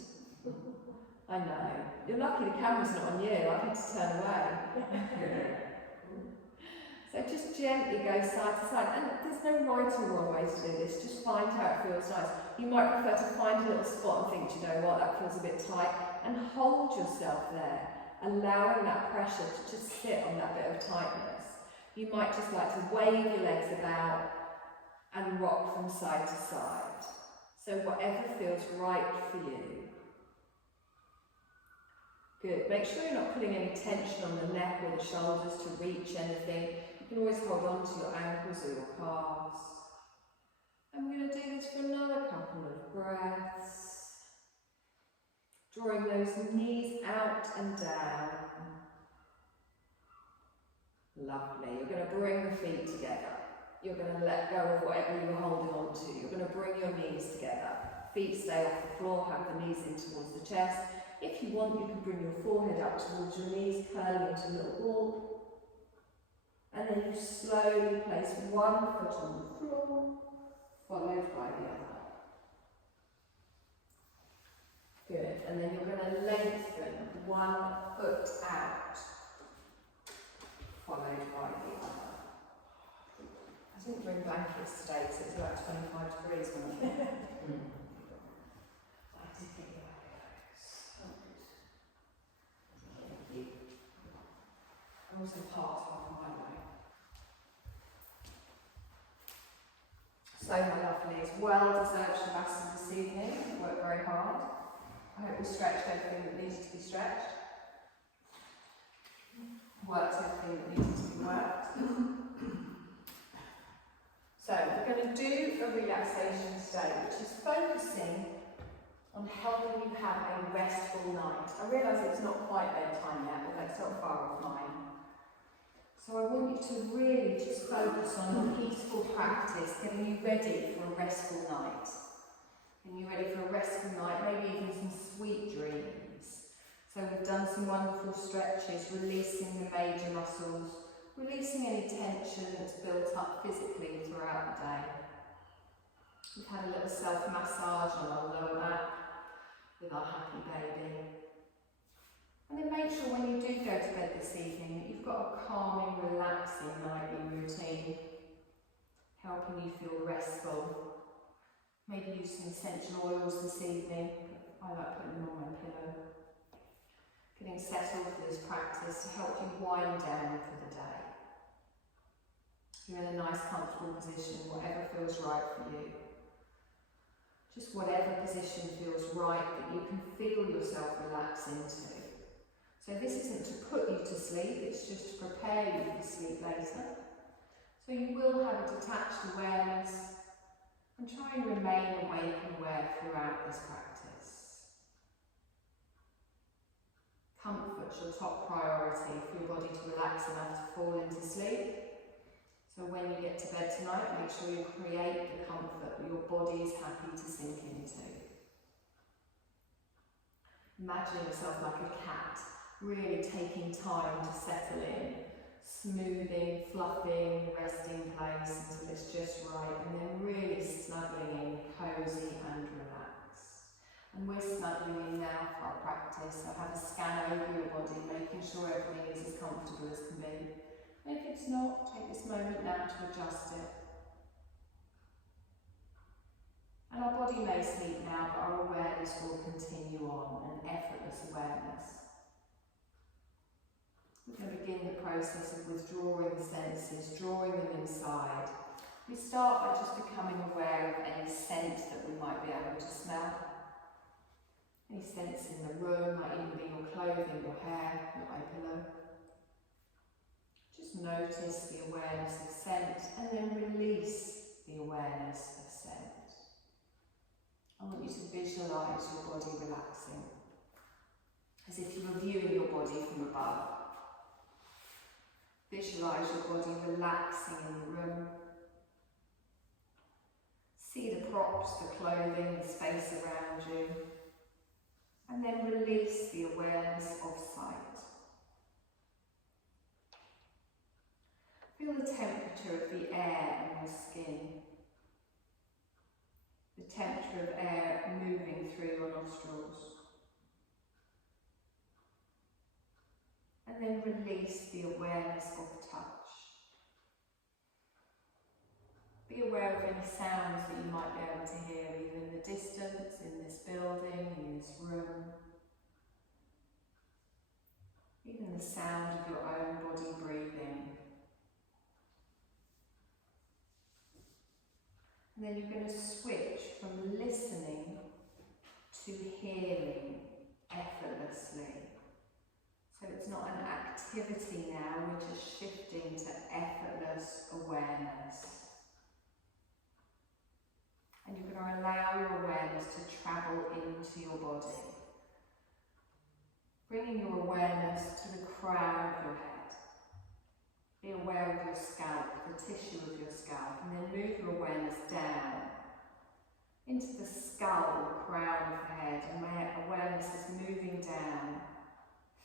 I know. You're lucky the camera's not on you. I've had to turn away. So just gently go side to side. And there's no right or wrong way to do this. Just find how it feels nice. You might prefer to find a little spot and think, do you know what, that feels a bit tight. And hold yourself there, allowing that pressure to just sit on that bit of tightness. You might just like to wave your legs about and rock from side to side. So whatever feels right for you. Good. Make sure you're not putting any tension on the neck or the shoulders to reach anything. You can always hold on to your ankles or your calves. And we're going to do this for another couple of breaths. Drawing those knees out and down. Lovely. You're going to bring the feet together. You're going to let go of whatever you were holding on to. You're going to bring your knees together. Feet stay off the floor, have the knees in towards the chest. If you want, you can bring your forehead up towards your knees, curling into a little ball. And then you slowly place one foot on the floor, followed by the other. Good. And then you're going to lengthen one foot out, followed by the other. I didn't bring blankets today because it's about 25 degrees when I came. I did get you out of those. Thank you. I'm also parked half a mile away. So my lovelies, well-deserved Shavasana this evening. You've worked very hard. I hope we stretched everything that needed to be stretched. Worked everything that needed to be worked. So we're going to do a relaxation today, which is focusing on helping you have a restful night. I realise it's not quite bedtime yet, although it's not far off mine. So I want you to really just focus on a peaceful practice, getting you ready for a restful night. Getting you ready for a restful night, maybe even some sweet dreams. So we've done some wonderful stretches, releasing the major muscles, releasing any tension that's built up physically throughout the day. We've had a little self-massage on our lower back with our happy baby. And then make sure when you do go to bed this evening that you've got a calming, relaxing nightly routine, helping you feel restful. Maybe use some essential oils this evening. I like putting them on my pillow. Getting settled for this practice to help you wind down for the day. You're in a nice comfortable position, whatever feels right for you. Just whatever position feels right that you can feel yourself relax into. So this isn't to put you to sleep, it's just to prepare you for sleep later. So you will have a detached awareness and try and remain awake and aware throughout this practice. Comfort's your top priority for your body to relax enough to fall into sleep. So when you get to bed tonight, make sure you create the comfort that your body is happy to sink into. Imagine yourself like a cat, really taking time to settle in, smoothing, fluffing, resting place until it's just right, and then really snuggling in, cosy and relaxed. And we're snuggling in now for our practice, so have a scan over your body, making sure everything is as comfortable as can be. And if it's not, take this moment now to adjust it. And our body may sleep now, but our awareness will continue on, an effortless awareness. We're going to begin the process of withdrawing the senses, drawing them inside. We start by just becoming aware of any scent that we might be able to smell. Any scents in the room, might even be your clothing, your hair, your eye pillow. Just notice the awareness of scent and then release the awareness of scent. I want you to visualise your body relaxing, as if you were viewing your body from above. Visualise your body relaxing in the room. See the props, the clothing, the space around you. And then release the awareness of sight. Feel the temperature of the air on your skin. The temperature of air moving through your nostrils. And then release the awareness of touch. Be aware of any sounds that you might be able to hear, either in the distance, in this building, in this room. Even the sound of your own body breathing. And then you're going to switch from listening to hearing effortlessly. So it's not an activity now, we're just shifting to effortless awareness. And you're going to allow your awareness to travel into your body. Bringing your awareness to the crown of your head. Be aware of your scalp, the tissue of your scalp, and then move your awareness down into the skull, the crown of the head, and my awareness is moving down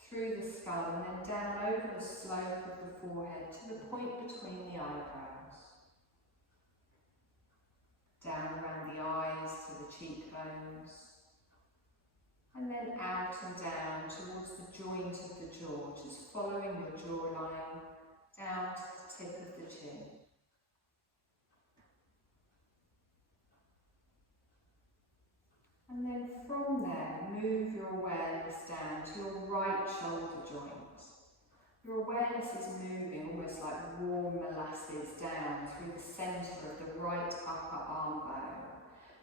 through the skull and then down over the slope of the forehead to the point between the eyebrows. Down around the eyes to the cheekbones. And then out and down towards the joint of the jaw, just following your jawline down to the tip of the chin. And then from there, move your awareness down to your right shoulder joint. Your awareness is moving almost like warm molasses down through the centre of the right upper arm bone,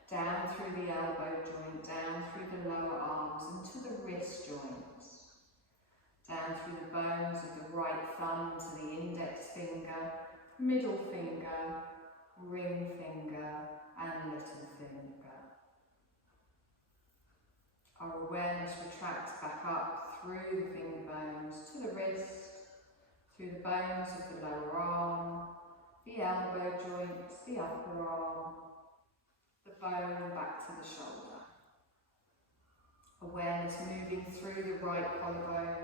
down through the elbow joint, down through the lower arms and to the wrist joints, down through the bones of the right thumb to the index finger, middle finger, ring finger and little finger. Our awareness retracts back up through the finger bones to the wrist, through the bones of the lower arm, the elbow joints, the upper arm, the bone back to the shoulder. Awareness moving through the right collarbone,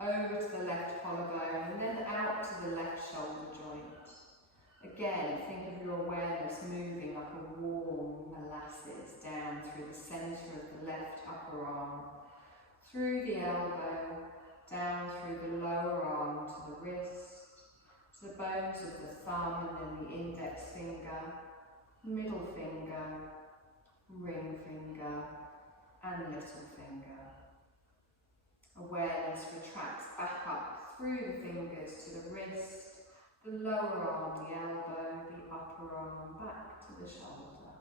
over to the left collarbone, and then out to the left shoulder joint. Again, think of your awareness moving like a warm molasses down through the centre of the left upper arm, through the elbow, down through the lower arm to the wrist, to the bones of the thumb and then the index finger, middle finger, ring finger and little finger. Awareness retracts back up through the fingers to the wrist, the lower arm, the elbow, the upper arm, back to the shoulder.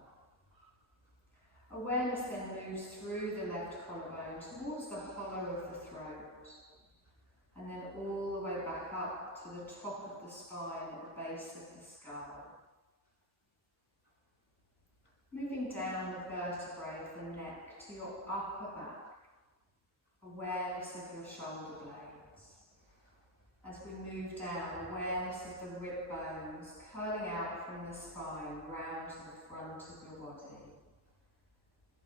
Awareness then moves through the left collarbone towards the hollow of the throat, and then all the way back up to the top of the spine at the base of the skull. Moving down the vertebrae of the neck to your upper back, awareness of your shoulder blades. As we move down, awareness of the rib bones curling out from the spine round to the front of your body.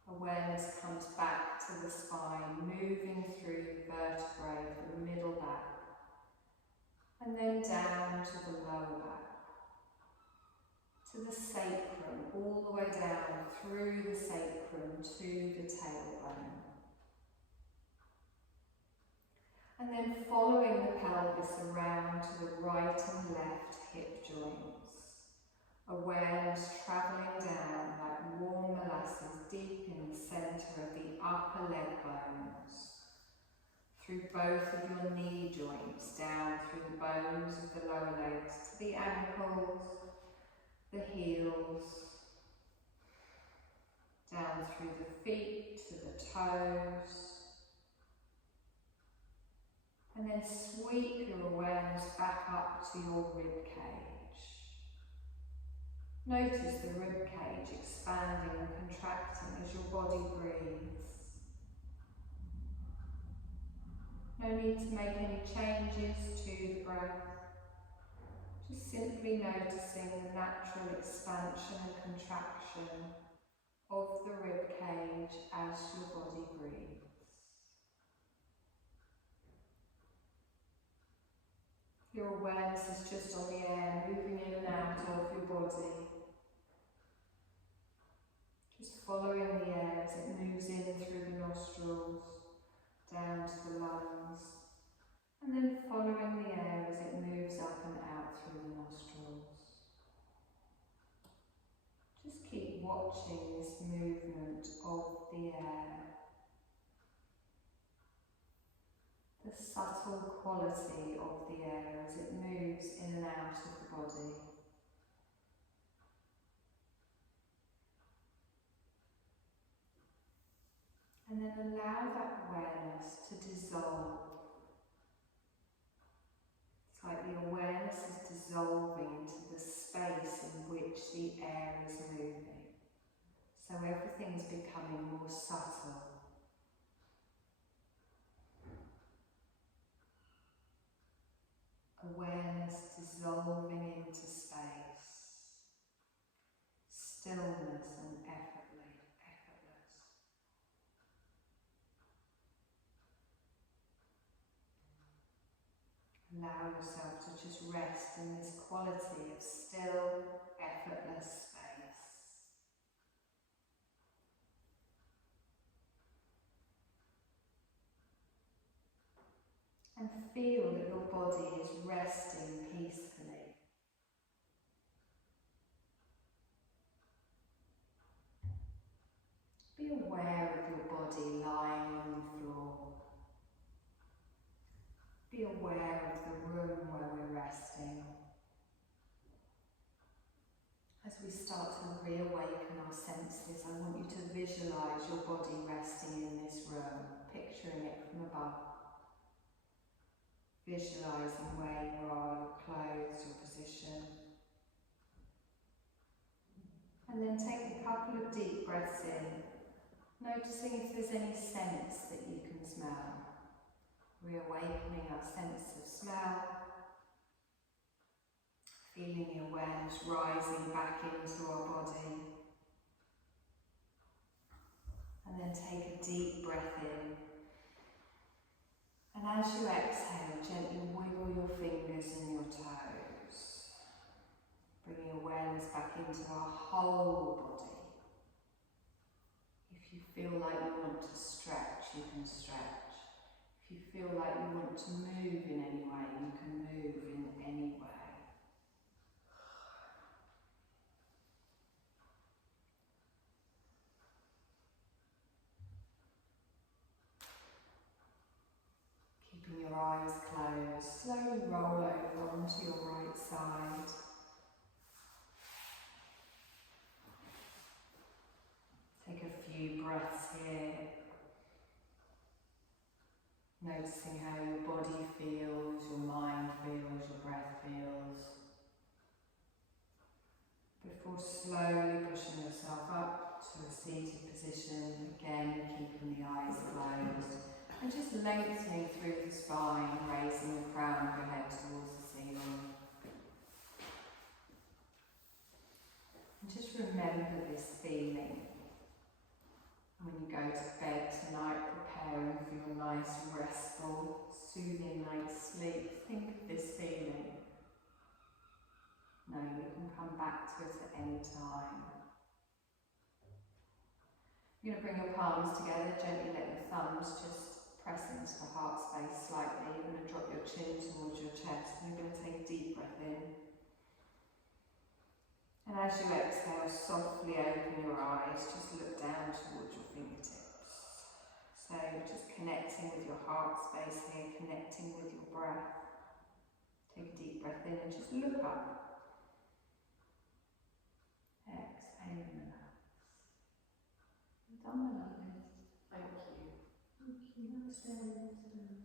Awareness comes back to the spine, moving through the vertebrae of the middle back, and then down to the lower back, to the sacrum, all the way down through the sacrum to the tailbone. And then following the pelvis around to the right and left hip joints. Awareness travelling down like warm molasses deep in the centre of the upper leg bones. Through both of your knee joints, down through the bones of the lower legs to the ankles, the heels, down through the feet to the toes. And then sweep your awareness back up to your rib cage. Notice the rib cage expanding and contracting as your body breathes. No need to make any changes to the breath. Just simply noticing the natural expansion and contraction of the rib cage as your body breathes. Your awareness is just on the air, moving in and out of your body. Just following the air as it moves in through the nostrils, down to the lungs, and then following the air as it moves up and out through the nostrils. Just keep watching this movement of the air, the subtle quality of the air as it moves in and out of the body. And then allow that awareness to dissolve. It's like the awareness is dissolving into the space in which the air is moving. So everything's becoming more subtle. Awareness dissolving into space. Stillness and effortless. Allow yourself to just rest in this quality of still, effortless space. And feel that your body is resting peacefully. Be aware of your body lying on the floor. Be aware of the room where we're resting. As we start to reawaken our senses, I want you to visualise your body resting in this room, picturing it from above. Visualising where you are, your clothes, your position. And then take a couple of deep breaths in, noticing if there's any scents that you can smell. Reawakening our sense of smell, feeling the awareness rising back into our body. And then take a deep breath in. And as you exhale, gently wiggle your fingers and your toes, bringing awareness back into our whole body. If you feel like you want to stretch, you can stretch. If you feel like you want to move in any way, you can move in any way. Keeping your eyes closed, slowly roll over onto your right side. Take a few breaths here. Noticing how your body feels, your mind feels, your breath feels. Before slowly pushing yourself up to a seated position, again keeping the eyes closed. And just lengthening through the spine, raising the crown of your head towards the ceiling. And just remember this feeling. When you go to bed tonight, preparing for your nice, restful, soothing night's sleep, think of this feeling. Know you can come back to it at any time. You're going to bring your palms together, gently let your thumbs just press into the heart space slightly. You're going to drop your chin towards your chest and you're going to take a deep breath in. And as you exhale, softly open your eyes, just look down towards your fingertips. So just connecting with your heart space here, connecting with your breath. Take a deep breath in and just look up. Exhale and relax. You've done, my lovely. Thank you. Thank you. Namaste.